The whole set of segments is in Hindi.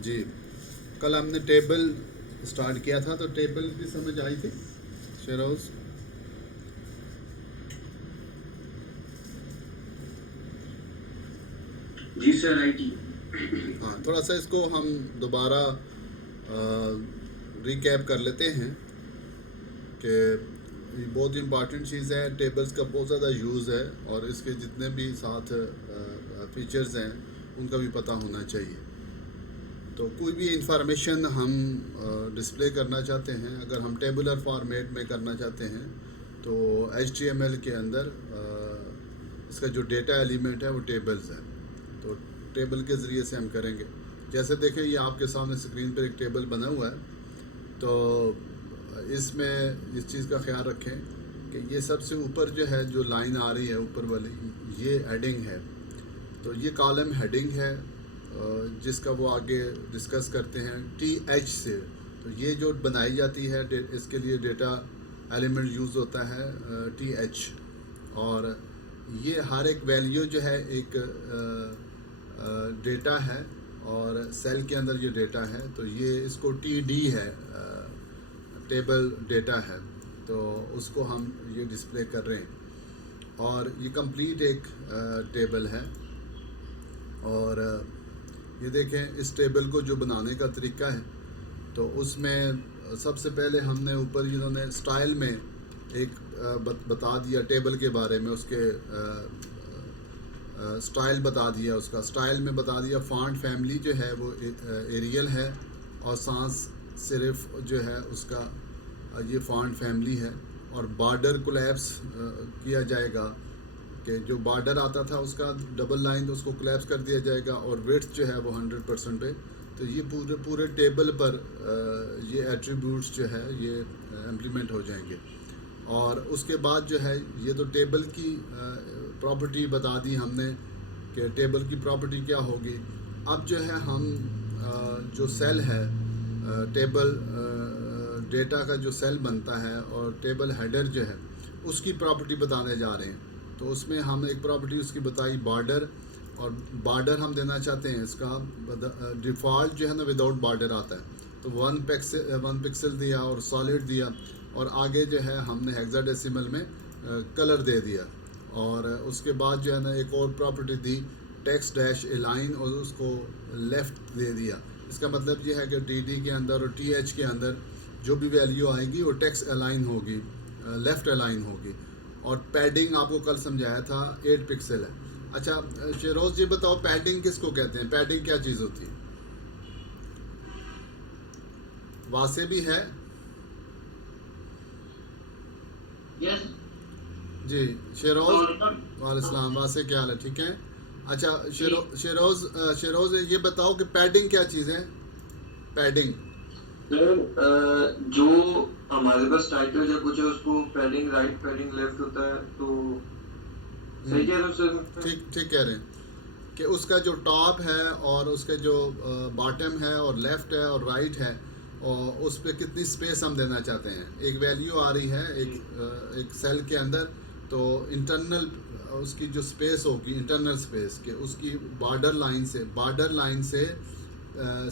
जी, कल हमने टेबल स्टार्ट किया था, तो टेबल की समझ आई थी शेरोज? जी सर, आई थी। हाँ, थोड़ा सा इसको हम दोबारा रिकैप कर लेते हैं कि ये बहुत इम्पॉर्टेंट चीज़ है। टेबल्स का बहुत ज़्यादा यूज़ है और इसके जितने भी साथ फीचर्स हैं उनका भी पता होना चाहिए। तो कोई भी इंफॉर्मेशन हम डिस्प्ले करना चाहते हैं, अगर हम टेबुलर फॉर्मेट में करना चाहते हैं तो HTML के अंदर इसका जो डेटा एलिमेंट है वो टेबल्स है। तो टेबल के ज़रिए से हम करेंगे। जैसे देखें, ये आपके सामने स्क्रीन पर एक टेबल बना हुआ है। तो इसमें इस चीज़ का ख्याल रखें कि ये सबसे ऊपर जो है, जो लाइन आ रही है ऊपर वाली, ये हेडिंग है। तो ये कॉलम हेडिंग है जिसका वो आगे डिस्कस करते हैं TH से। तो ये जो बनाई जाती है इसके लिए डेटा एलिमेंट यूज़ होता है TH। और ये हर एक वैल्यू जो है एक डेटा है और सेल के अंदर ये डेटा है। तो ये इसको TD है, टेबल डेटा है। तो उसको हम ये डिस्प्ले कर रहे हैं और ये कंप्लीट एक टेबल है। और ये देखें, इस टेबल को जो बनाने का तरीका है, तो उसमें सबसे पहले हमने ऊपर इन्होंने स्टाइल में एक बता दिया टेबल के बारे में, उसके स्टाइल बता दिया। उसका स्टाइल में बता दिया फ़ॉन्ट फैमिली जो है वो एरियल है और सांस सिर्फ जो है उसका ये फ़ॉन्ट फैमिली है। और बॉर्डर कोलैप्स किया जाएगा कि जो बॉर्डर आता था उसका डबल लाइन, तो उसको कोलैप्स कर दिया जाएगा। और विड्थ जो है वो 100% पे। तो ये पूरे टेबल पर ये एट्रीब्यूट्स जो है ये इम्प्लीमेंट हो जाएंगे। और उसके बाद जो है ये तो टेबल की प्रॉपर्टी बता दी हमने कि टेबल की प्रॉपर्टी क्या होगी। अब जो है हम जो सेल है, टेबल डेटा का जो सेल बनता है और टेबल हेडर जो है उसकी प्रॉपर्टी बताने जा रहे हैं। तो उसमें हम एक प्रॉपर्टी उसकी बताई बॉर्डर। और बॉर्डर हम देना चाहते हैं इसका डिफ़ॉल्ट जो है ना विदाउट बॉर्डर आता है। तो 1 पिक्सल दिया और सॉलिड दिया। और आगे जो है हमने हेक्साडेसिमल में कलर दे दिया। और उसके बाद जो है ना एक और प्रॉपर्टी दी टेक्स्ट डैश अलाइन, और उसको लेफ़्ट दे दिया। इसका मतलब ये है कि DD के अंदर और TH के अंदर जो भी वैल्यू आएगी वो टेक्स्ट अलाइन होगी, लेफ़्ट अलाइन होगी। और पैडिंग आपको कल समझाया था 8 पिक्सल है। अच्छा शेरोज़, ये बताओ पैडिंग किसको कहते हैं? पैडिंग क्या चीज़ होती है? वासे भी है? यस जी शेरोज़, वालेकुम वासे, क्या हाल है? ठीक है। अच्छा शेरोज़ ये बताओ कि पैडिंग क्या चीज़ है? पैडिंग सर, जो हमारे पास टाइटल या कुछ है उसको पैडिंग राइट पैडिंग लेफ्ट होता है। तो सही कह रहे हो सर? ठीक कह रहे हैं कि उसका जो टॉप है और उसके जो बॉटम है और लेफ़्ट है और राइट है, और उस पर कितनी स्पेस हम देना चाहते हैं। एक वैल्यू आ रही है एक सेल के अंदर, तो इंटरनल उसकी जो स्पेस होगी, इंटरनल स्पेस के उसकी बॉर्डर लाइन से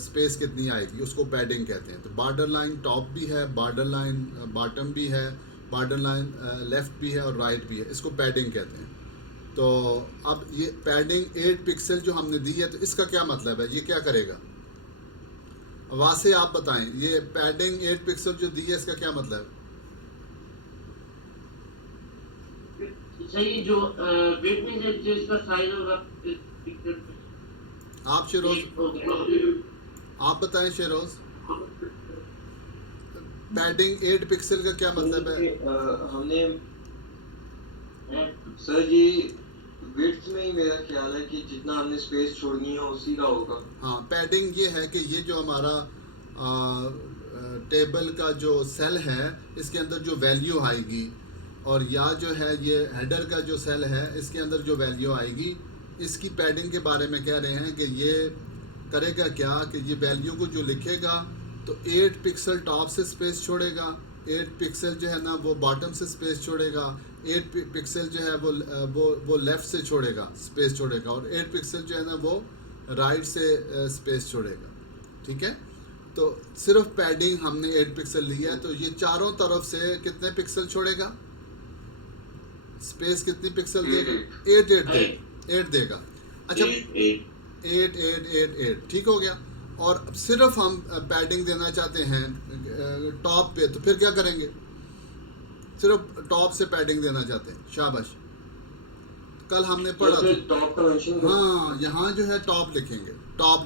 स्पेस कितनी आएगी, उसको पैडिंग कहते हैं। तो बॉर्डर लाइन टॉप भी है, बॉर्डर लाइन बॉटम भी है, बॉर्डर लाइन लेफ़्ट भी है और राइट भी है, इसको पैडिंग कहते हैं। तो अब ये पैडिंग 8 पिक्सल जो हमने दी है, तो इसका क्या मतलब है? ये क्या करेगा? वासे आप बताएं, ये पैडिंग 8 पिक्सल जो दी है इसका क्या मतलब है? सही जो वेट में जो इसका साइज होगा आप शेरोज, आप बताएं शेरोज, पैडिंग 8 पिक्सल का क्या मतलब है? हमने सर जी विड्थ में ही मेरा ख्याल है कि जितना हमने स्पेस छोड़नी है उसी का होगा। हाँ, पैडिंग ये है कि ये जो हमारा टेबल का जो सेल है इसके अंदर जो वैल्यू आएगी, और या जो है ये हेडर का जो सेल है इसके अंदर जो वैल्यू आएगी, इसकी पैडिंग के बारे में कह रहे हैं कि ये करेगा क्या कि ये वैल्यू को जो लिखेगा तो 8 पिक्सल टॉप से स्पेस छोड़ेगा, 8 पिक्सल जो है ना वो बॉटम से स्पेस छोड़ेगा, 8 पिक्सल जो है वो लेफ़्ट से छोड़ेगा, स्पेस छोड़ेगा, और 8 पिक्सल जो है ना वो राइट से स्पेस छोड़ेगा। ठीक है। तो सिर्फ पैडिंग हमने 8 पिक्सल लिया है, तो ये चारों तरफ से कितने पिक्सल छोड़ेगा, स्पेस कितनी पिक्सल देगा, 8 देगा। अच्छा 8 ठीक हो गया। और सिर्फ हम पैडिंग देना चाहते हैं टॉप पे, तो फिर क्या करेंगे, सिर्फ टॉप से पैडिंग देना चाहते हैं, शाबाश। कल हमने पढ़ा था, टॉप का मेंशन हाँ यहाँ जो है टॉप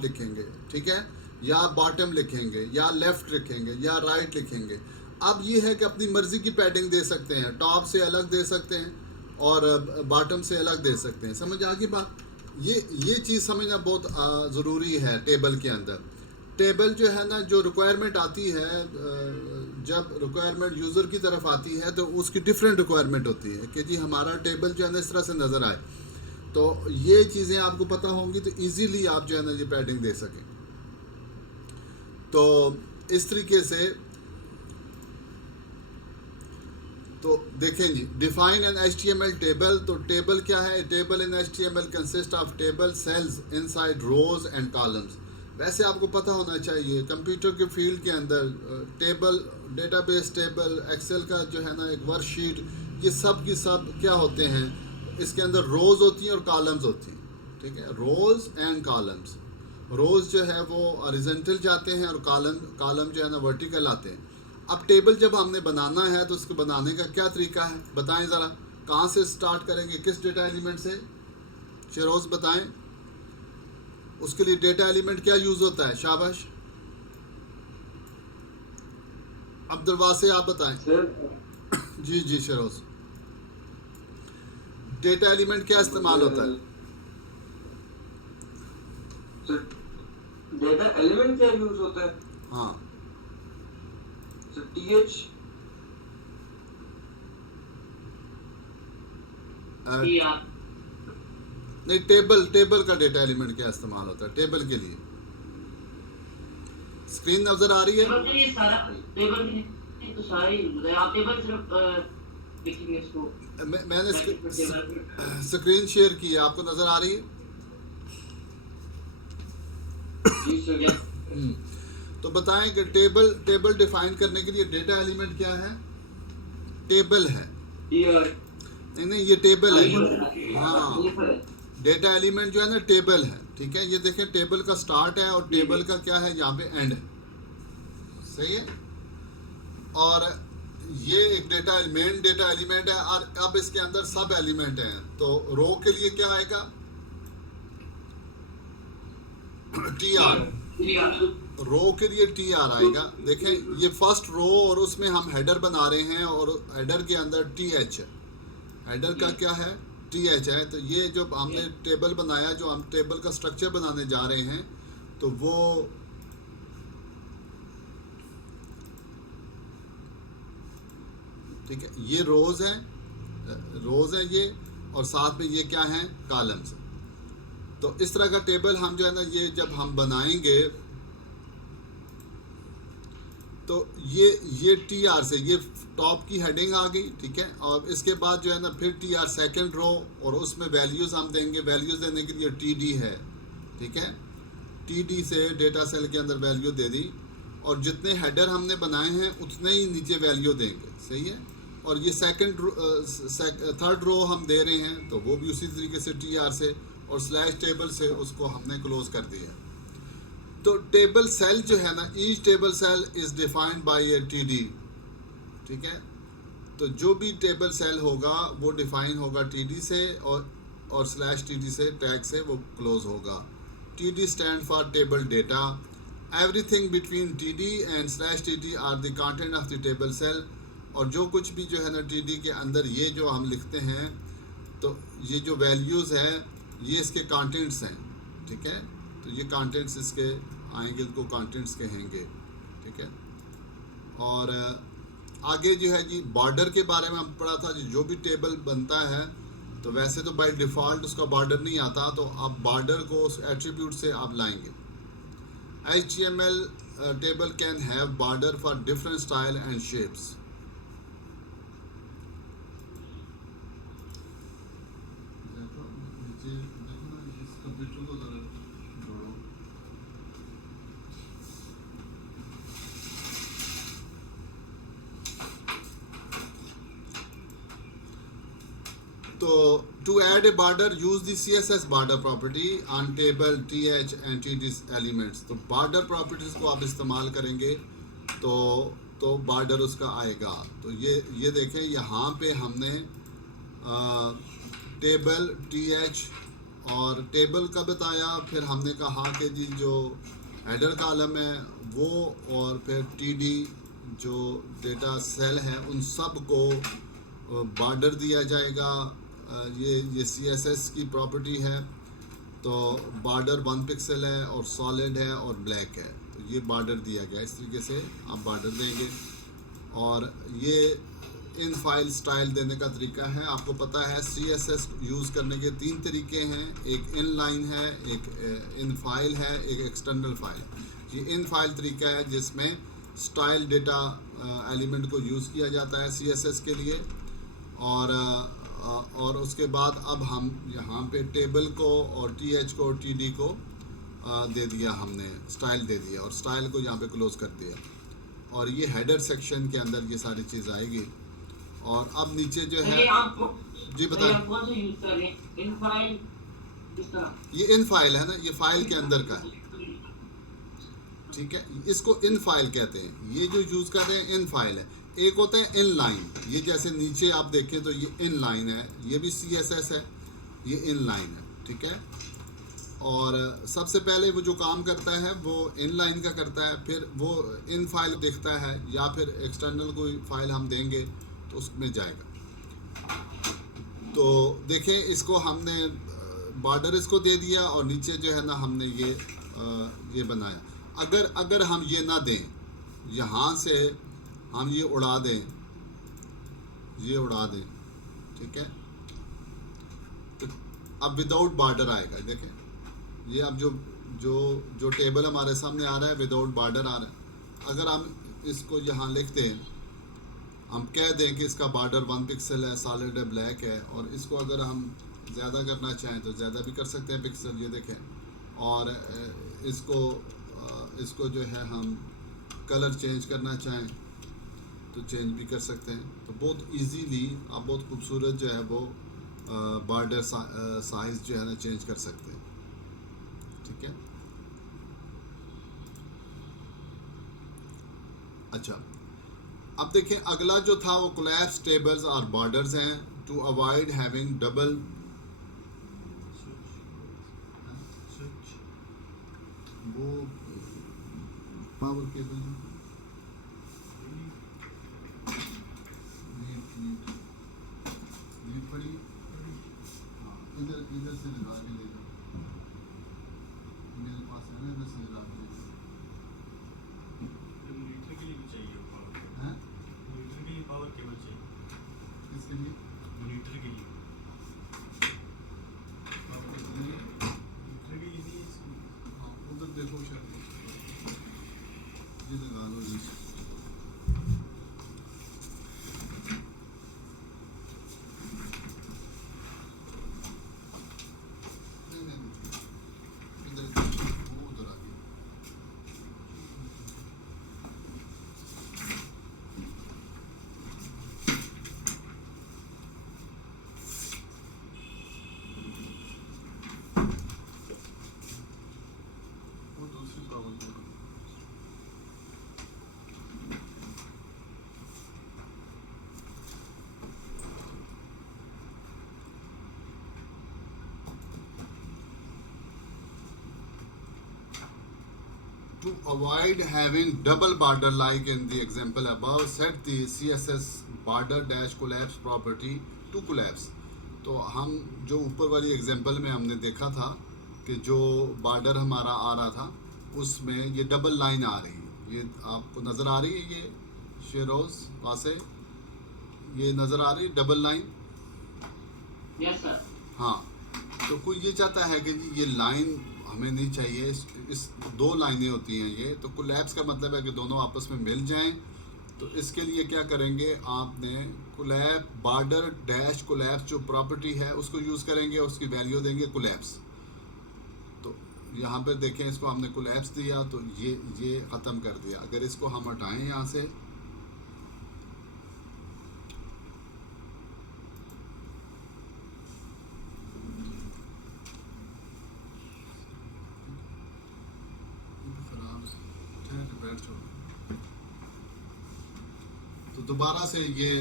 लिखेंगे, ठीक है, या बॉटम लिखेंगे, या लेफ्ट लिखेंगे, या राइट लिखेंगे। अब ये है कि अपनी मर्जी की पैडिंग दे सकते हैं, टॉप से अलग दे सकते हैं और बॉटम से अलग दे सकते हैं। समझ आ गई बात। ये चीज़ समझना बहुत ज़रूरी है। टेबल के अंदर टेबल जो है ना, जो रिक्वायरमेंट आती है, जब रिक्वायरमेंट यूज़र की तरफ आती है तो उसकी डिफरेंट रिक्वायरमेंट होती है कि जी हमारा टेबल जो है ना इस तरह से नज़र आए। तो ये चीज़ें आपको पता होंगी तो इजीली आप जो है ना ये पैडिंग दे सकें। तो इस तरीके से तो देखें जी, डिफाइन एन HTML टेबल। तो टेबल क्या है, table in HTML consist of table cells inside rows and columns. वैसे आपको पता होना चाहिए कंप्यूटर के फील्ड के अंदर टेबल, डेटाबेस टेबल, एक्सेल का जो है ना एक वर्कशीट, ये सब की सब क्या होते हैं, इसके अंदर रोज होती हैं और कॉलम्स होती हैं, ठीक है, रोज एंड कॉलम्स। रोज जो है वो हॉरिजॉन्टल जाते हैं और कॉलम जो है ना वर्टिकल आते हैं। अब टेबल जब हमने बनाना है तो उसको बनाने का क्या तरीका है, बताएं ज़रा, कहाँ से स्टार्ट करेंगे, किस डेटा एलिमेंट से, शेरोज बताएं। उसके लिए डेटा एलिमेंट क्या यूज़ होता है, शाबाश अब्दुल वासे आप बताएं। जी शेरोज, डेटा एलिमेंट क्या इस्तेमाल होता है, डेटा एलिमेंट क्या यूज होता है, हाँ TH नहीं, टेबल का डेटा एलिमेंट क्या इस्तेमाल होता है, टेबल के लिए स्क्रीन नजर आ रही है, ये सारा टेबल तो सारा ही मतलब आप टेबल सिर्फ लिखेंगे इसको। मैंने स्क्रीन शेयर की है, आपको नजर आ रही है। जी सर। तो बताएं कि टेबल डिफाइन करने के लिए डेटा एलिमेंट क्या है, टेबल है, नहीं ये टेबल है, हाँ डेटा एलिमेंट जो है ना टेबल है, ठीक है। ये देखें टेबल का स्टार्ट है और टेबल का क्या है यहाँ पे एंड है, सही है। और ये एक मेन डेटा एलिमेंट है। और अब इसके अंदर सब एलिमेंट हैं। तो रो के लिए क्या आएगा, TR, रो के लिए TR आएगा। देखें ये फर्स्ट रो और उसमें हम हेडर बना रहे हैं और हेडर के अंदर TH है, हेडर का क्या है, TH है। तो ये जो हमने टेबल बनाया, जो हम टेबल का स्ट्रक्चर बनाने जा रहे हैं, तो वो ठीक है, ये रोज है ये, और साथ में ये क्या है, कॉलम्स। तो इस तरह का टेबल हम जो है ना ये जब हम बनाएंगे तो ये TR से ये टॉप की हेडिंग आ गई, ठीक है। और इसके बाद जो है ना फिर TR सेकंड रो, और उसमें वैल्यूज़ हम देंगे। वैल्यूज़ देने के लिए TD है, ठीक है। TD से डेटा सेल के अंदर वैल्यू दे दी, और जितने हेडर हमने बनाए हैं उतने ही नीचे वैल्यू देंगे, सही है। और ये थर्ड रो हम दे रहे हैं, तो वो भी उसी तरीके से TR से और स्लैश टेबल से उसको हमने क्लोज कर दिया। तो टेबल सेल जो है ना, each table cell is defined by a TD, ठीक है। तो जो भी टेबल सेल होगा वो डिफाइन होगा TD से, और स्लैश TD से, टैग से वो क्लोज होगा। TD stand for table data. Everything between TD and slash TD are the content of the table cell. और जो कुछ भी जो है ना TD के अंदर ये जो हम लिखते हैं, तो ये जो वैल्यूज़ हैं ये इसके कंटेंट्स हैं, ठीक है। तो ये कंटेंट्स इसके आएंगे, इनको कंटेंट्स कहेंगे, ठीक है। और आगे जो है जी बॉर्डर के बारे में हम पढ़ा था। जो भी टेबल बनता है तो वैसे तो बाय डिफ़ॉल्ट उसका बॉर्डर नहीं आता, तो आप बॉर्डर को उस एट्रीब्यूट से आप लाएंगे। HTML table can have border for different style and shapes. तो to add a border use the CSS border property on table TH and TD elements. तो बॉर्डर प्रॉपर्टीज को आप इस्तेमाल करेंगे तो बॉर्डर उसका आएगा। तो ये देखें, यहाँ पे हमने टेबल TH और टेबल का बताया, फिर हमने कहा कि जी जो हेडर कॉलम है वो, और फिर TD जो डेटा सेल है, उन सब को बॉर्डर दिया जाएगा। ये CSS की प्रॉपर्टी है। तो बॉर्डर 1 पिक्सल है और सॉलिड है और ब्लैक है, तो ये बॉर्डर दिया गया। इस तरीके से आप बॉर्डर देंगे। और ये इन फाइल स्टाइल देने का तरीका है। आपको पता है CSS यूज़ करने के 3 तरीके हैं, एक इन लाइन है, एक इन फाइल है, एक एक्सटर्नल फाइल है। ये इन फाइल तरीका है जिसमें स्टाइल डेटा एलिमेंट को यूज़ किया जाता है CSS के लिए। और उसके बाद अब हम यहाँ पे टेबल को और TH को और TD को दे दिया, हमने स्टाइल दे दिया और स्टाइल को यहाँ पे क्लोज कर दिया। और ये हेडर सेक्शन के अंदर ये सारी चीज़ आएगी। और अब नीचे जो है, जी बताएं। कौन सा यूज कर रहे हैं? इन फाइल किस तरह? ये इन फाइल है ना, ये फाइल के अंदर का है, ठीक है। इसको इन फाइल कहते हैं। ये जो यूज़ कर रहे हैं इन फाइल है। एक होता है इन लाइन, ये जैसे नीचे आप देखें तो ये इन लाइन है, ये भी CSS है, ये इन लाइन है, ठीक है। और सबसे पहले वो जो काम करता है वो इन लाइन का करता है, फिर वो इन फाइल देखता है, या फिर एक्सटर्नल कोई फाइल हम देंगे तो उसमें जाएगा। तो देखें, इसको हमने बॉर्डर इसको दे दिया और नीचे जो है ना हमने ये बनाया। अगर हम ये ना दें, यहाँ से हम ये उड़ा दें, ठीक है, तो अब विदाउट बॉर्डर आएगा। देखें, ये अब जो टेबल हमारे सामने आ रहा है विदाउट बॉर्डर आ रहा है। अगर हम इसको यहाँ लिखते हैं, हम कह दें कि इसका बॉर्डर 1 पिक्सल है, सॉलिड है, ब्लैक है, और इसको अगर हम ज़्यादा करना चाहें तो ज़्यादा भी कर सकते हैं पिक्सल, ये देखें। और इसको जो है हम कलर चेंज करना चाहें तो चेंज भी कर सकते हैं। तो बहुत इजीली आप बहुत खूबसूरत जो है वो बॉर्डर साइज़ जो है ना चेंज कर सकते हैं, ठीक है। अच्छा, अब देखें, अगला जो था वो कोलैप्स टेबल्स और बॉर्डर्स हैं। टू अवॉइड हैविंग डबल वो पावर केबल पड़ी, हाँ, इधर से लगा के ले जाओ, मेरे पास है, इधर से लगा के ले जाओ। मॉनिटर के लिए भी चाहिए पावर केबल? हैं? मॉनिटर के लिए पावर केबल चाहिए? किसके लिए? मॉनिटर के लिए पावर केबल लिए? मॉनिटर के लिए नहीं, हाँ, उधर देखो, शायद ये लगा लो जी। To avoid having double border like in the example above, set the CSS border dash collapse property to collapse। तो हम जो ऊपर वाली एग्जांपल में हमने देखा था कि जो बॉर्डर हमारा आ रहा था उसमें ये डबल लाइन आ रही है। ये आपको नज़र आ रही है, ये शेरोज वासे, ये नज़र आ रही है डबल लाइन? Yes sir. हाँ, तो कोई ये चाहता है कि जी ये लाइन हमें नहीं चाहिए, इस 2 लाइनें होती हैं ये, तो कोलैप्स का मतलब है कि दोनों आपस में मिल जाएं। तो इसके लिए क्या करेंगे, आपने कोलैप बॉर्डर डैश कोलैप्स जो प्रॉपर्टी है उसको यूज़ करेंगे, उसकी वैल्यू देंगे कोलैप्स। तो यहाँ पे देखें, इसको हमने कोलैप्स दिया तो ये ख़त्म कर दिया। अगर इसको हम हटाएं यहाँ से, दोबारा से ये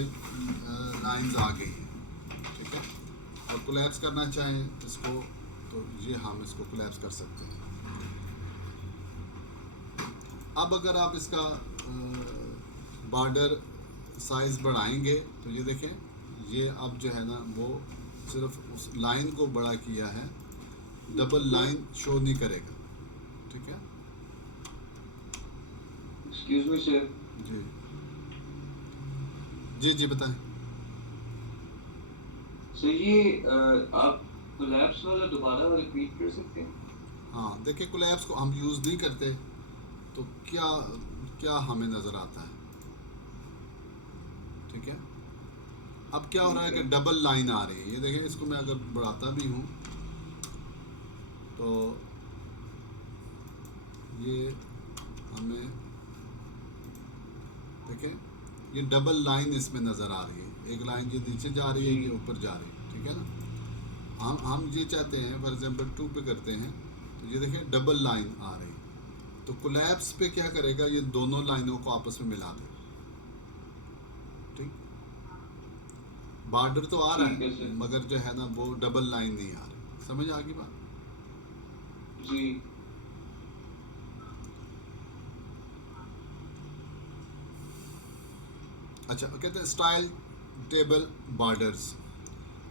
लाइंस आ गई हैं, ठीक है। और कोलैप्स करना चाहें इसको तो ये हम इसको कोलैप्स कर सकते हैं। अब अगर आप इसका बॉर्डर साइज़ बढ़ाएंगे तो ये देखें, ये अब जो है ना वो सिर्फ उस लाइन को बड़ा किया है, डबल लाइन शो नहीं करेगा, ठीक है। एक्सक्यूज मी सर, जी जी जी बताएं। सर ये आप कोलैप्स वाला दोबारा रिपीट कर सकते हैं? हाँ देखिए, कोलैप्स को हम यूज़ नहीं करते तो क्या क्या हमें नज़र आता है, ठीक है। अब क्या हो रहा है कि डबल लाइन आ रही है, ये देखें, इसको मैं अगर बढ़ाता भी हूँ तो ये हमें देखें, ये डबल लाइन इसमें नज़र आ रही है, एक लाइन ये नीचे जा रही है, ये ऊपर जा रही है, ठीक है ना। हम ये चाहते हैं, फॉर एग्जांपल 2 पे करते हैं तो ये देखें डबल लाइन आ रही है। तो कोलैप्स पे क्या करेगा, ये दोनों लाइनों को आपस में मिला देगा, ठीक। बॉर्डर तो आ रहा ठीक है है सर। मगर जो है ना वो डबल लाइन नहीं आ रही। समझ आ गई बात? जी। अच्छा, कहते हैं style table borders.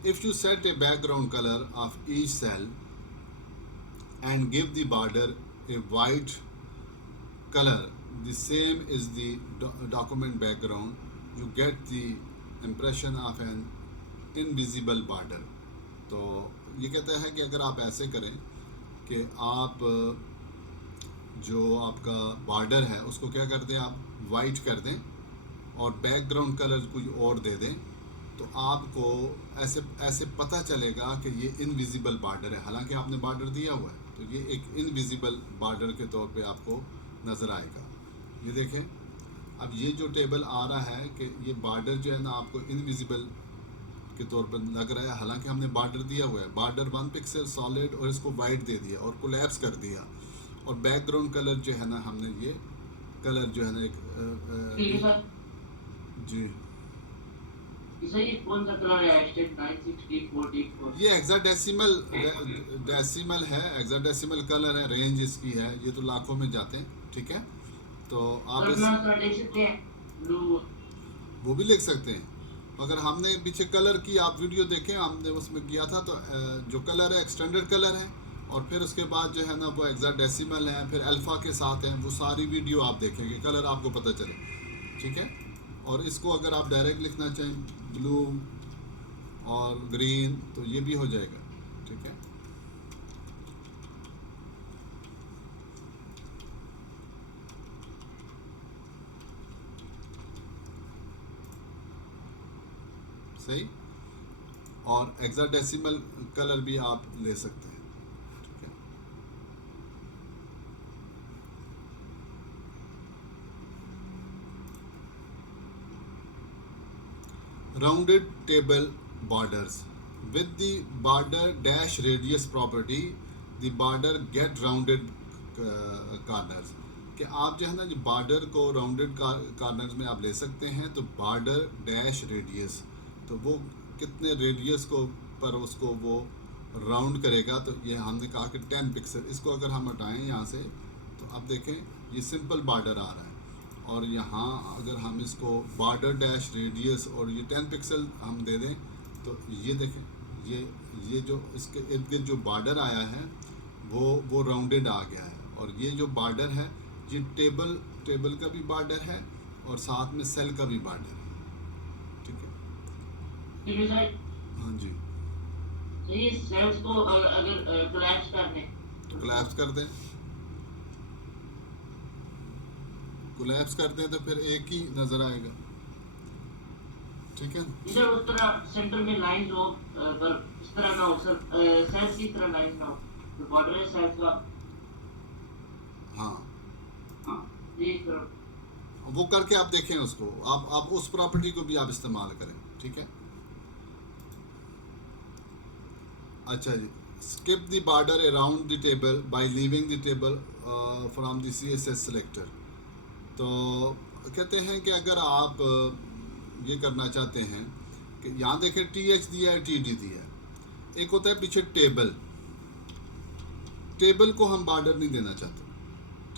If you set a background colour of each cell and give the border a white colour the same is the document background, you get the impression of an invisible border. तो ये कहता है कि अगर आप ऐसे करें कि आप जो आपका बॉर्डर है उसको क्या कर दें, आप वाइट कर दें और बैकग्राउंड कलर कोई और दे दें, तो आपको ऐसे ऐसे पता चलेगा कि ये इनविजिबल बॉर्डर है, हालांकि आपने बॉर्डर दिया हुआ है। तो ये एक इनविजिबल बॉर्डर के तौर पे आपको नज़र आएगा। ये देखें, अब ये जो टेबल आ रहा है कि ये बॉर्डर जो है ना आपको इनविजिबल के तौर पर लग रहा है, हालांकि हमने बॉर्डर दिया हुआ है। बॉर्डर 1 पिक्सल सॉलिड और इसको वाइट दे दिया और कोलैप्स कर दिया, और बैकग्राउंड कलर जो है ना हमने ये कलर जो है ना एक ठीक है सर। जी सर ये कौन सा कलर है? Hashtag 96484। ये हेक्साडेसिमल है, हेक्साडेसिमल कलर है, रेंज इसकी है, ये तो लाखों में जाते हैं, ठीक है। तो आप सर मैं देख सकते हैं ब्लू। वो भी लिख सकते हैं, मगर हमने पीछे कलर की आप वीडियो देखें, हमने उसमें किया था। तो जो कलर है एक्सटेंडेड कलर है, और फिर उसके बाद जो है ना वो हेक्साडेसिमल है, फिर अल्फ़ा के साथ हैं, वो सारी वीडियो आप देखेंगे, कलर आपको पता चले, ठीक है। और इसको अगर आप डायरेक्ट लिखना चाहें ब्लू और ग्रीन तो ये भी हो जाएगा, ठीक है। सही। और हेक्साडेसिमल कलर भी आप ले सकते हैं, ठीक है। Rounded table borders with the border dash radius property, the border get rounded corners। कि आप जो है ना जो बॉर्डर को राउंडेड कार्नर्स में आप ले सकते हैं, तो बॉर्डर डैश रेडियस, तो वो कितने रेडियस को पर उसको वो राउंड करेगा। तो ये हमने कहा कि 10 पिक्सल, इसको अगर हम हटाएं यहाँ से तो अब देखें ये सिंपल बॉर्डर आ रहा है, और यहाँ अगर हम इसको बॉर्डर डैश रेडियस और ये 10 पिक्सल हम दे दें तो ये देखें, ये जो इसके इर्द गिर्द जो बॉर्डर आया है वो राउंडेड आ गया है। और ये जो बॉर्डर है ये टेबल का भी बॉर्डर है और साथ में सेल का भी बॉर्डर है, ठीक है। ठीक है सर। हाँ जी, तो ये सेल्स को अगर कोलैप्स करने कोलैप्स कर दें, कोलैप्स कर दें तो फिर एक ही नज़र आएगा, ठीक है। इधर उस तरह सेंटर में लाइंस हो, पर इस तरह ना हो सर, सेल्स की तरह लाइंस ना हो, तो बॉर्डर है सेल्स का। हाँ, ये इस तरह वो करके आप देखें उसको, आप उस प्रॉपर्टी को भी आप इस्तेमाल करें, ठीक है। अच्छा जी, skip the border around the table by leaving the table from the CSS selector। तो कहते हैं कि अगर आप ये करना चाहते हैं कि यहाँ देखें TH दिया है, TD दिया है। एक होता है पीछे टेबल, टेबल को हम बॉर्डर नहीं देना चाहते,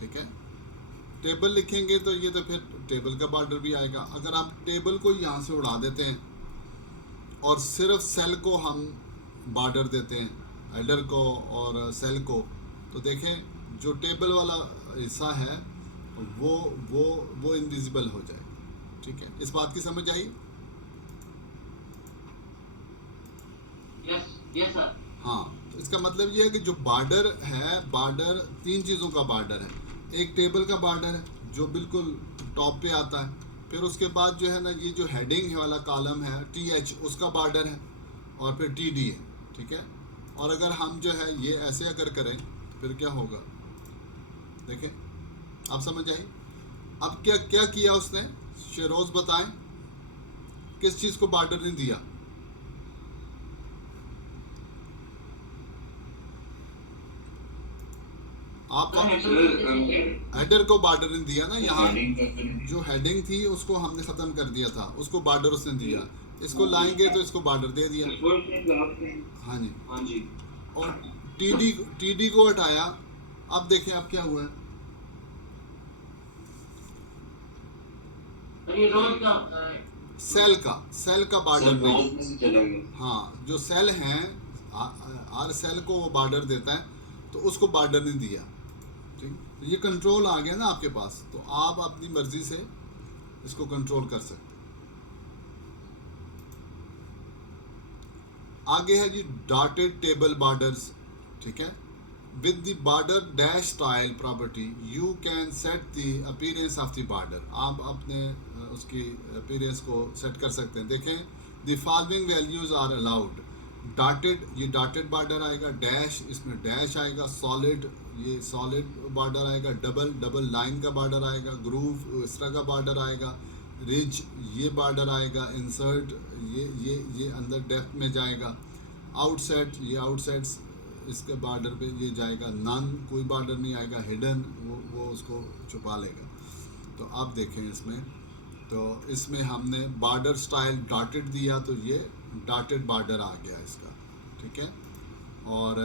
ठीक है। टेबल लिखेंगे तो ये तो फिर टेबल का बॉर्डर भी आएगा। अगर आप टेबल को यहाँ से उड़ा देते हैं और सिर्फ सेल को हम बॉर्डर देते हैं, हेडर को और सेल को, तो देखें जो टेबल वाला हिस्सा है वो इनविजिबल हो जाएगा, ठीक है। इस बात की समझ आई? Yes sir. हाँ, तो इसका मतलब ये है कि जो बॉर्डर है, बॉर्डर 3 चीज़ों का बॉर्डर है। एक टेबल का बॉर्डर है जो बिल्कुल टॉप पे आता है, फिर उसके बाद जो है ना ये जो हेडिंग वाला कॉलम है TH उसका बॉर्डर है, और फिर TD है, ठीक है। और अगर हम जो है ये ऐसे अगर करें फिर क्या होगा, देखें, आप समझ आई? अब क्या क्या किया उसने, शेरोज बताएं, किस चीज़ को बॉर्डर नहीं दिया? आप हेडर को बॉर्डर नहीं दिया ना, यहाँ जो हेडिंग थी उसको हमने ख़त्म कर दिया था, उसको बॉर्डर उसने दिया। इसको लाएंगे तो इसको बॉर्डर दे दिया। हाँ जी, हाँ जी। और TD को हटाया। अब देखें अब क्या हुआ है, ये रोज का सेल का बॉर्डर नहीं। हाँ, जो सेल हैं हर सेल को वो बॉर्डर देता है, तो उसको बॉर्डर नहीं दिया, ठीक। तो ये कंट्रोल आ गया ना आपके पास, तो आप अपनी मर्जी से इसको कंट्रोल कर सकते हैं। आगे है जी डॉटेड टेबल बॉर्डर्स, ठीक है। With the border dash style property you can set the appearance of the border. आप अपने उसकी अपीयरेंस को सेट कर सकते हैं। देखें, the following values are allowed. Dotted, ये डॉटेड बॉर्डर आएगा, डैश, इसमें डैश आएगा, सॉलिड, ये सॉलिड बॉर्डर आएगा, डबल लाइन का बॉर्डर आएगा, ग्रूव इस तरह का बॉर्डर आएगा, रिज ये बॉर्डर आएगा, इंसर्ट ये अंदर डेप्थ में जाएगा, आउटसेट ये आउटसेट्स इसके बॉर्डर पे ये जाएगा, नन कोई बॉर्डर नहीं आएगा, हिडन वो उसको छुपा लेगा। तो आप देखें इसमें हमने बॉर्डर स्टाइल डॉटेड दिया, तो ये डॉटेड बॉर्डर आ गया इसका, ठीक है। और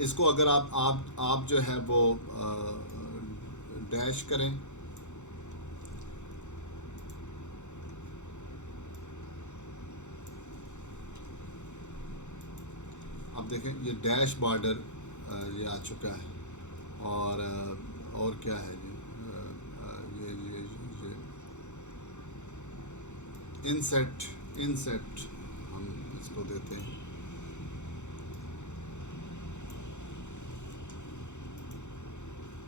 इसको अगर आप जो है वो डैश करें, अब देखें ये डैश बॉर्डर ये आ चुका है। और क्या है ये इनसेट हम इसको देते हैं।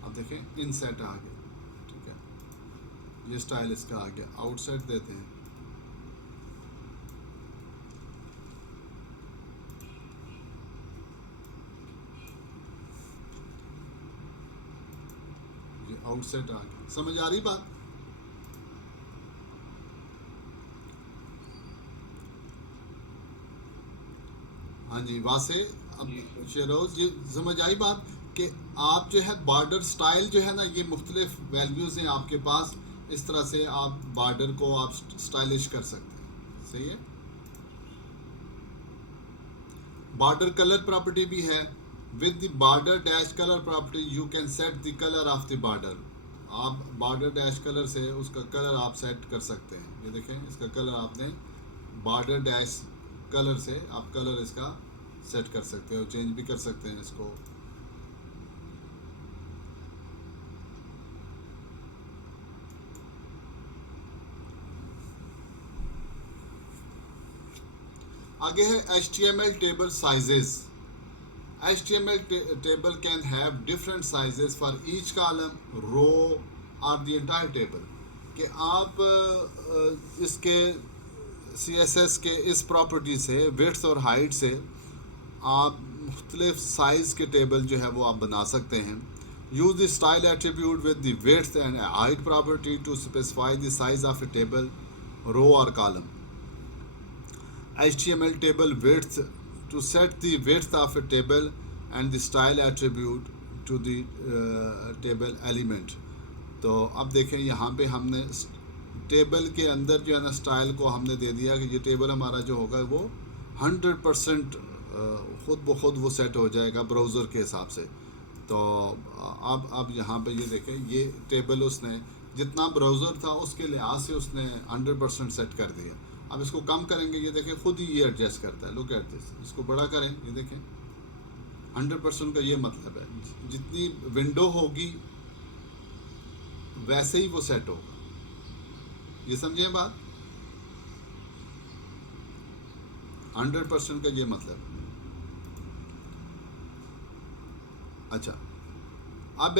अब देखें इनसेट आ गया, ठीक है, ये स्टाइल इसका आ गया। आउटसेट देते हैं, ये आउटसेट आ गया। समझ आ रही बात? हाँ जी, वासे, अब शेरोज ये समझ आई बात कि आप जो है बॉर्डर स्टाइल जो है ना, ये मुख्तलिफ वैल्यूज़ हैं आपके पास, इस तरह से आप बॉर्डर को आप स्टाइलिश कर सकते हैं, सही है। बॉर्डर कलर प्रॉपर्टी भी है। With the border dash colour property you can set the colour of the border. आप बॉर्डर डैश कलर से उसका कलर आप सेट कर सकते हैं। ये देखें, इसका कलर आपने बॉर्डर डैश कलर से आप कलर इसका सेट कर सकते हो, चेंज भी कर सकते हैं इसको। आगे है HTML table sizes. HTML table can have different sizes for each column, row or the entire table। कि आप इसके CSS के इस प्रॉपर्टी से विड्थ और हाइट से आप मुख्तलिफ साइज़ के टेबल जो है वो आप बना सकते हैं। Use the style attribute with the width and height property to specify the size of a table, row और column. HTML table width to set the width of a table and the style attribute to the table element। तो अब देखें यहाँ पे हमने टेबल के अंदर जो है ना स्टाइल को हमने दे दिया कि ये टेबल हमारा जो होगा वो 100% ख़ुद ब खुद वो सेट हो जाएगा ब्राउज़र के हिसाब से। तो अब यहाँ पे ये देखें, ये टेबल उसने जितना ब्राउज़र था उसके लिहाज से उसने 100% सेट कर दिया। अब इसको कम करेंगे, ये देखें खुद ही ये एडजस्ट करता है। लुक एट दिस, इसको बड़ा करें, ये देखें 100% का ये मतलब है जितनी विंडो होगी वैसे ही वो सेट होगा। ये समझें बात, 100% का ये मतलब है। अच्छा, अब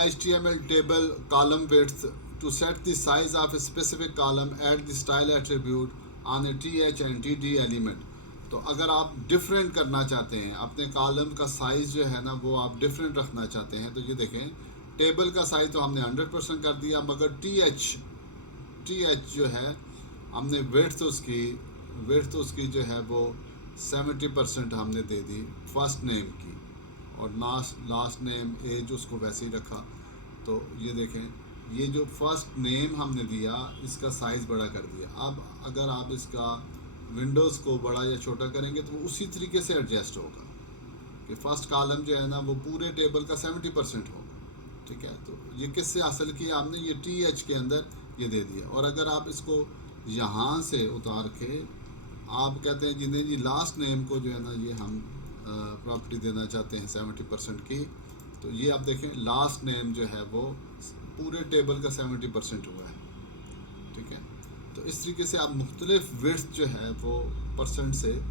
HTML table column width to set the size of a specific column at the style attribute on a TH and TD element. तो अगर आप डिफरेंट करना चाहते हैं, अपने कॉलम का साइज़ जो है ना वो आप डिफरेंट रखना चाहते हैं, तो ये देखें टेबल का साइज़ तो हमने 100% कर दिया, मगर TH जो है हमने विड्थ उसकी जो है वो 70% हमने दे दी फर्स्ट नेम की, और लास्ट नेम एज उसको वैसे ही रखा। तो ये देखें, ये जो फर्स्ट नेम हमने दिया इसका साइज़ बड़ा कर दिया। अब अगर आप इसका विंडोज़ को बड़ा या छोटा करेंगे तो वो उसी तरीके से एडजस्ट होगा कि फ़र्स्ट कॉलम जो है ना वो पूरे टेबल का 70% होगा। ठीक है, तो ये किससे हासिल किया आपने, ये TH के अंदर ये दे दिया। और अगर आप इसको यहाँ से उतार के आप कहते हैं जिन्हें जी लास्ट नेम को जो है ना ये हम प्रॉपर्टी देना चाहते हैं 70% की, तो ये आप देखें लास्ट नेम जो है वो पूरे टेबल का 70% हुआ है। ठीक है, तो इस तरीके से आप मुख्तलिफ विड्थ जो है वो परसेंट से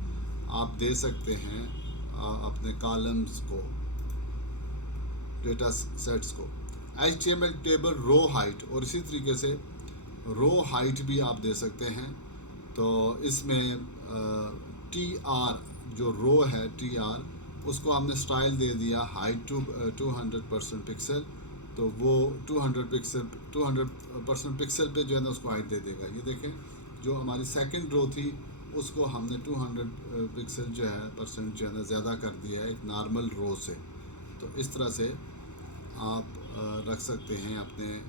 आप दे सकते हैं अपने कॉलम्स को, डेटा सेट्स को। HTML टेबल रो हाइट, और इसी तरीके से रो हाइट भी आप दे सकते हैं। तो इसमें TR जो रो है TR उसको हमने स्टाइल दे दिया हाइट टू 200% पिक्सल, तो वो 200% पिक्सल पे जो है ना उसको हाइट दे देगा। ये देखें जो हमारी सेकंड रो थी उसको हमने 200 पिक्सल जो है परसेंट जो है ना ज़्यादा कर दिया है एक नॉर्मल रो से। तो इस तरह से आप रख सकते हैं अपने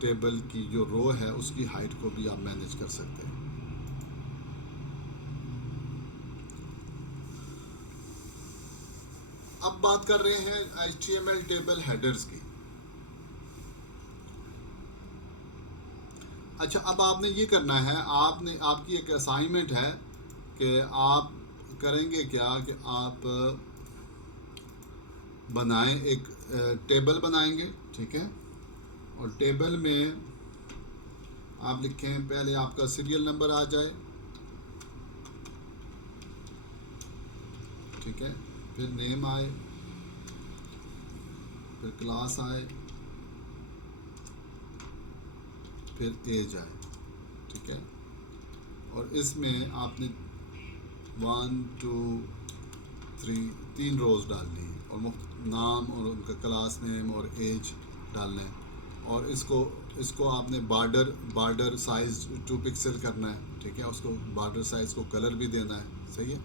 टेबल की जो रो है उसकी हाइट को भी आप मैनेज कर सकते हैं। अब बात कर रहे हैं HTML टेबल हेडर्स की। अच्छा, अब आपने ये करना है, आपकी एक असाइनमेंट है कि आप करेंगे क्या कि आप बनाएं एक टेबल बनाएंगे। ठीक है, और टेबल में आप लिखें पहले आपका सीरियल नंबर आ जाए। ठीक है, फिर नेम आए, फिर क्लास आए, फिर एज आए। ठीक है, और इसमें आपने 1 2 3 रोज़ डालनी है, और नाम और उनका क्लास नेम और एज डालना है। और इसको आपने बार्डर साइज़ 2 पिक्सल करना है। ठीक है, उसको बार्डर साइज़ को कलर भी देना है। सही है,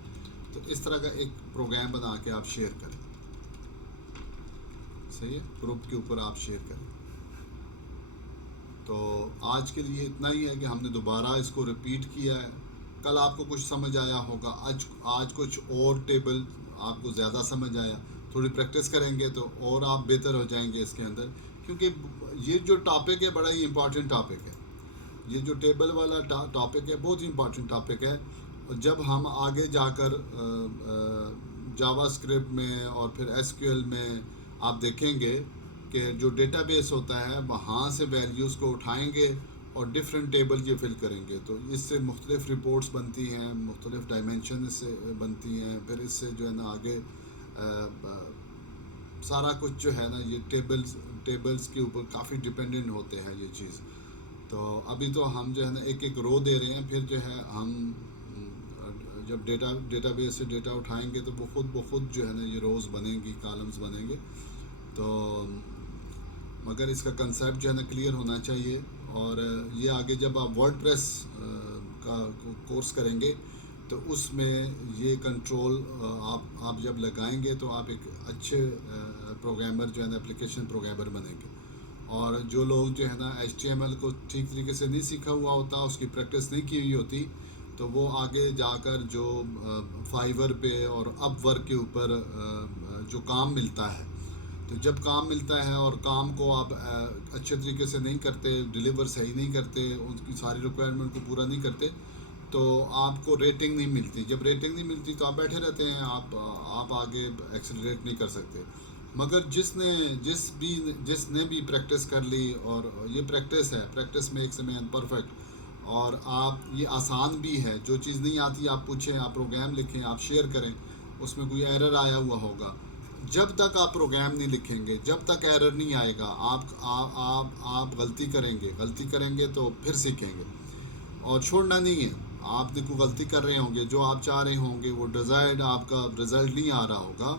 तो इस तरह का एक प्रोग्राम बना के आप शेयर करें। सही है, ग्रुप के ऊपर आप शेयर करें। तो आज के लिए इतना ही है कि हमने दोबारा इसको रिपीट किया है। कल आपको कुछ समझ आया होगा, आज कुछ और टेबल आपको ज़्यादा समझ आया। थोड़ी प्रैक्टिस करेंगे तो और आप बेहतर हो जाएंगे इसके अंदर, क्योंकि ये जो टॉपिक है बड़ा ही इम्पॉर्टेंट टॉपिक है। ये जो टेबल वाला टॉपिक है बहुत ही इम्पॉर्टेंट टॉपिक है। और जब हम आगे जाकर जावास्क्रिप्ट में और फिर SQL में आप देखेंगे कि जो डेटाबेस होता है वहाँ से वैल्यूज़ को उठाएंगे और डिफरेंट टेबल ये फिल करेंगे, तो इससे मुख्तलिफ रिपोर्ट्स बनती हैं, मुख्तलिफ डायमेंशन इससे बनती हैं। फिर इससे जो है ना आगे सारा कुछ जो है ना ये टेबल्स के ऊपर काफ़ी डिपेंडेंट होते हैं ये चीज़। तो अभी तो हम जो है ना एक रो दे रहे हैं, फिर जो है हम जब डेटाबेस से डेटा उठाएंगे तो वो खुद जो है ना ये रोज़ बनेंगी, कॉलम्स बनेंगे। तो मगर इसका कंसेप्ट जो है ना क्लियर होना चाहिए। और ये आगे जब आप वर्डप्रेस का कोर्स करेंगे तो उसमें ये कंट्रोल आप जब लगाएंगे तो आप एक अच्छे प्रोग्रामर जो है ना एप्लीकेशन प्रोग्रामर बनेंगे। और जो लोग जो है ना HTML को ठीक तरीके से नहीं सीखा हुआ होता, उसकी प्रैक्टिस नहीं की हुई होती, तो वो आगे जाकर जो फाइवर पे और अपवर्क के ऊपर जो काम मिलता है, तो जब काम मिलता है और काम को आप अच्छे तरीके से नहीं करते, डिलीवर सही नहीं करते, उनकी सारी रिक्वायरमेंट को पूरा नहीं करते, तो आपको रेटिंग नहीं मिलती। जब रेटिंग नहीं मिलती तो आप बैठे रहते हैं, आप आगे एक्सेलरेट नहीं कर सकते। मगर जिसने भी प्रैक्टिस कर ली, और ये प्रैक्टिस है, practice makes a man perfect, और आप ये आसान भी है, जो चीज़ नहीं आती आप पूछें, आप प्रोग्राम लिखें, आप शेयर करें, उसमें कोई एरर आया हुआ होगा, जब तक आप प्रोग्राम नहीं लिखेंगे, जब तक एरर नहीं आएगा, आप गलती करेंगे तो फिर सीखेंगे, और छोड़ना नहीं है। आप देखो गलती कर रहे होंगे, जो आप चाह रहे होंगे वो डिज़ायर्ड आपका रिज़ल्ट नहीं आ रहा होगा,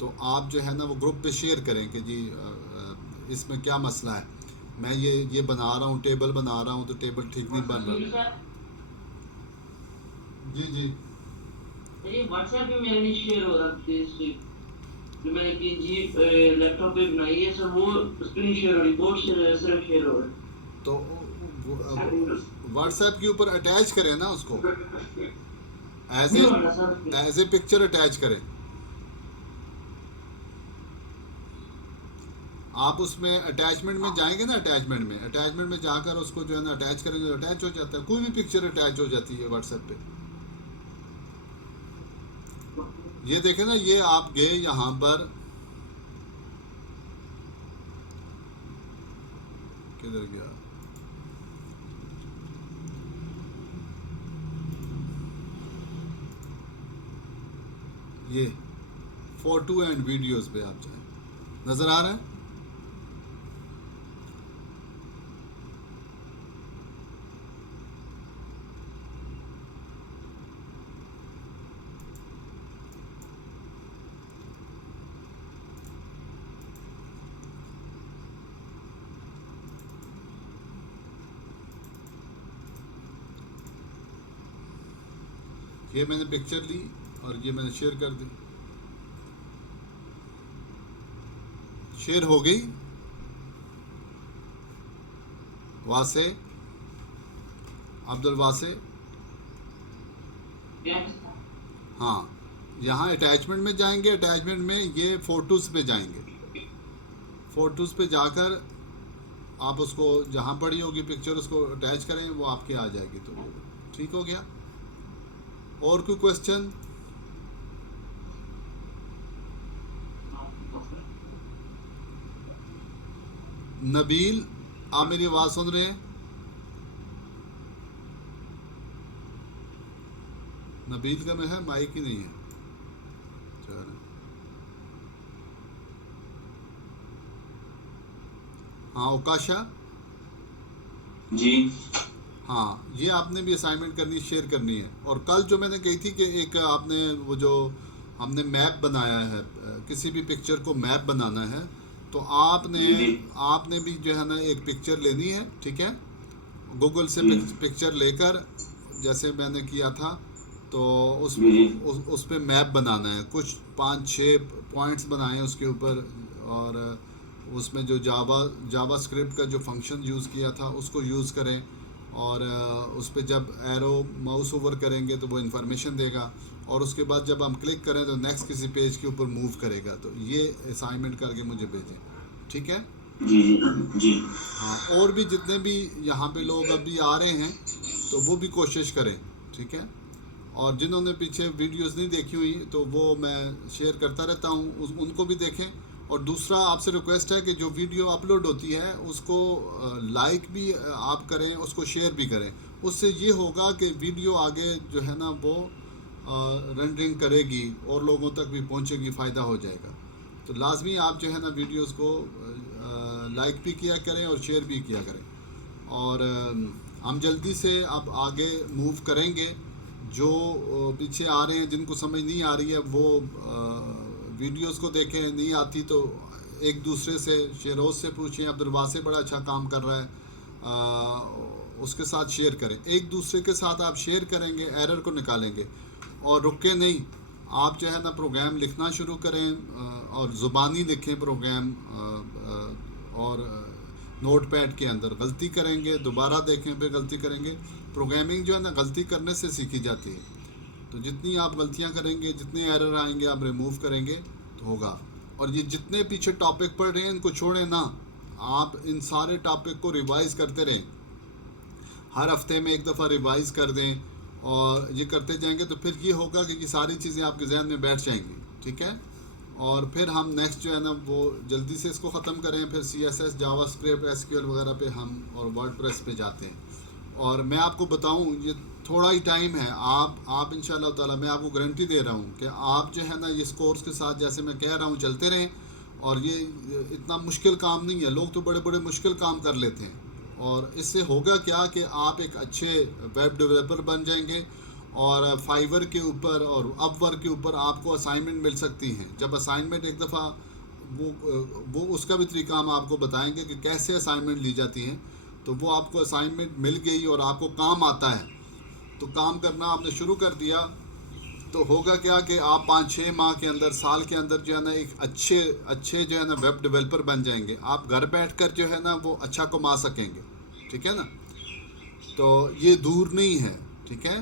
तो आप जो है ना वो ग्रुप पे शेयर करें कि जी इसमें क्या मसला है, मैं ये बना रहा हूँ, टेबल बना रहा हूँ, तो टेबल ठीक नहीं बन रहा। जी जी ये व्हाट्सएप पे मेरे नहीं शेयर हो रहा है, जो मैंने जी लैपटॉप पे बनाई है सर, वो उस पर नहीं शेयर हो रही, बोर्ड सिर्फ शेयर हो रहा है। तो व्हाट्सएप के ऊपर अटैच करें ना उसको, एज ए पिक्चर अटैच करें। आप उसमें अटैचमेंट में जाएंगे ना, अटैचमेंट में जाकर उसको जो है ना अटैच करेंगे, तो अटैच हो जाता है, कोई भी पिक्चर अटैच हो जाती है व्हाट्सएप पे। ये देखें ना, ये आप गए यहाँ पर, किधर गया, ये फोटो एंड वीडियोस पे आप जाए, नजर आ रहा है? ये मैंने पिक्चर ली और ये मैंने शेयर कर दी, शेयर हो गई। वासे, अब्दुल वासे, हाँ, यहाँ अटैचमेंट में जाएंगे, अटैचमेंट में ये फोटोज़ पे जाएंगे, फोटोज़ पे जाकर आप उसको जहाँ पड़ी होगी पिक्चर उसको अटैच करें, वो आपके आ जाएगी, तो ठीक हो गया। और कोई क्वेश्चन? नबील, आप मेरी आवाज़ सुन रहे हैं? नबील का में है, माइक ही नहीं है। चलो, हाँ उकाशा जी, हाँ, ये आपने भी असाइनमेंट करनी, शेयर करनी है। और कल जो मैंने कही थी कि एक आपने वो जो हमने मैप बनाया है, किसी भी पिक्चर को मैप बनाना है, तो आपने भी जो है ना एक पिक्चर लेनी है, ठीक है, गूगल से पिक्चर लेकर, जैसे मैंने किया था, तो उस पे मैप बनाना है, कुछ 5-6 पॉइंट्स बनाए उसके ऊपर, और उसमें जो जावा स्क्रिप्ट का जो फंक्शन यूज़ किया था उसको यूज़ करें, और उस पर जब एरो माउस ओवर करेंगे तो वो इन्फॉर्मेशन देगा, और उसके बाद जब हम क्लिक करें तो नेक्स्ट किसी पेज के ऊपर मूव करेगा। तो ये असाइनमेंट करके मुझे भेजें, ठीक है? जी जी। हाँ, और भी जितने भी यहाँ पे लोग अभी आ रहे हैं तो वो भी कोशिश करें, ठीक है? और जिन्होंने पीछे वीडियोस नहीं देखी हुई तो वो मैं शेयर करता रहता हूँ, उनको भी देखें। और दूसरा आपसे रिक्वेस्ट है कि जो वीडियो अपलोड होती है उसको लाइक भी आप करें, उसको शेयर भी करें। उससे ये होगा कि वीडियो आगे जो है ना वो रेंडरिंग करेगी और लोगों तक भी पहुंचेगी, फ़ायदा हो जाएगा। तो लाजमी आप जो है ना वीडियोस को लाइक भी किया करें और शेयर भी किया करें। और हम जल्दी से अब आगे मूव करेंगे। जो पीछे आ रहे हैं जिनको समझ नहीं आ रही है वो वीडियोस को देखें, नहीं आती तो एक दूसरे से, शेरोज से पूछें, अब्दुल से बड़ा अच्छा काम कर रहा है, उसके साथ शेयर करें। एक दूसरे के साथ आप शेयर करेंगे, एरर को निकालेंगे। और रुके नहीं, आप जो है ना प्रोग्राम लिखना शुरू करें, और ज़ुबानी लिखें प्रोग्राम, और नोट पैड के अंदर। गलती करेंगे दोबारा देखें फिर गलती करेंगे। प्रोग्रामिंग जो है ना गलती करने से सीखी जाती है, तो जितनी आप गलतियां करेंगे, जितने एरर आएंगे आप रिमूव करेंगे तो होगा। और ये जितने पीछे टॉपिक पढ़ रहे हैं इनको छोड़ें ना, आप इन सारे टॉपिक को रिवाइज करते रहें, हर हफ्ते में एक दफ़ा रिवाइज कर दें और ये करते जाएंगे तो फिर ये होगा कि ये सारी चीज़ें आपके जहन में बैठ जाएंगी, ठीक है। और फिर हम नेक्स्ट जो है ना वो जल्दी से इसको ख़त्म करें, फिर CSS, जावास्क्रिप्ट, SQL वगैरह पे हम और वर्डप्रेस पे जाते हैं। और मैं आपको बताऊं ये थोड़ा ही टाइम है, आप इंशाल्लाह ताला मैं आपको गारंटी दे रहा हूं कि आप जो है ना इस कोर्स के साथ जैसे मैं कह रहा हूं चलते रहें। और ये इतना मुश्किल काम नहीं है, लोग तो बड़े बड़े मुश्किल काम कर लेते हैं। और इससे होगा क्या कि आप एक अच्छे वेब डेवलपर बन जाएंगे और फाइवर के ऊपर और अपवर्क के ऊपर आपको असाइनमेंट मिल सकती हैं। जब असाइनमेंट एक दफ़ा वो उसका भी तरीका हम आपको बताएंगे कि कैसे असाइनमेंट ली जाती हैं। तो वो आपको असाइनमेंट मिल गई और आपको काम आता है, तो काम करना आपने शुरू कर दिया, तो होगा क्या कि आप 5-6 माह के अंदर, साल के अंदर जो है ना एक अच्छे जो है ना वेब डेवलपर बन जाएंगे। आप घर बैठकर जो है ना वो अच्छा कमा सकेंगे, ठीक है ना। तो ये दूर नहीं है, ठीक है।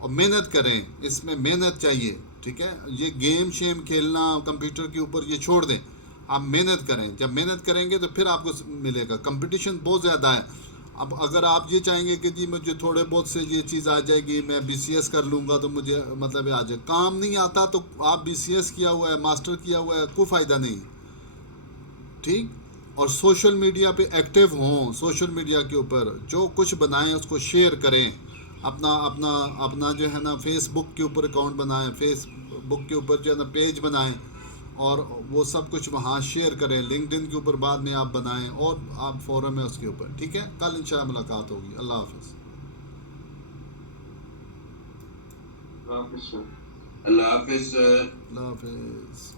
और मेहनत करें, इसमें मेहनत चाहिए, ठीक है। ये गेम शेम खेलना कंप्यूटर के ऊपर ये छोड़ दें, आप मेहनत करें। जब मेहनत करेंगे तो फिर आपको मिलेगा। कंपटीशन बहुत ज़्यादा है। अब अगर आप ये चाहेंगे कि जी मुझे थोड़े बहुत से ये चीज़ आ जाएगी, मैं BCS कर लूँगा तो मुझे मतलब आ जाए, काम नहीं आता तो आप BCS किया हुआ है, मास्टर किया हुआ है, कोई फ़ायदा नहीं, ठीक। और सोशल मीडिया पे एक्टिव हों, सोशल मीडिया के ऊपर जो कुछ बनाएं उसको शेयर करें। अपना जो है ना फेसबुक के ऊपर अकाउंट बनाएं, फेसबुक के ऊपर जो है ना पेज बनाएं और वो सब कुछ वहाँ शेयर करें। लिंक्डइन के ऊपर बाद में आप बनाएं और आप फोरम है उसके ऊपर, ठीक है। कल इंशाल्लाह मुलाकात होगी। अल्लाह हाफिज़। अल्लाह हाफिज़। अल्लाह हाफिज़।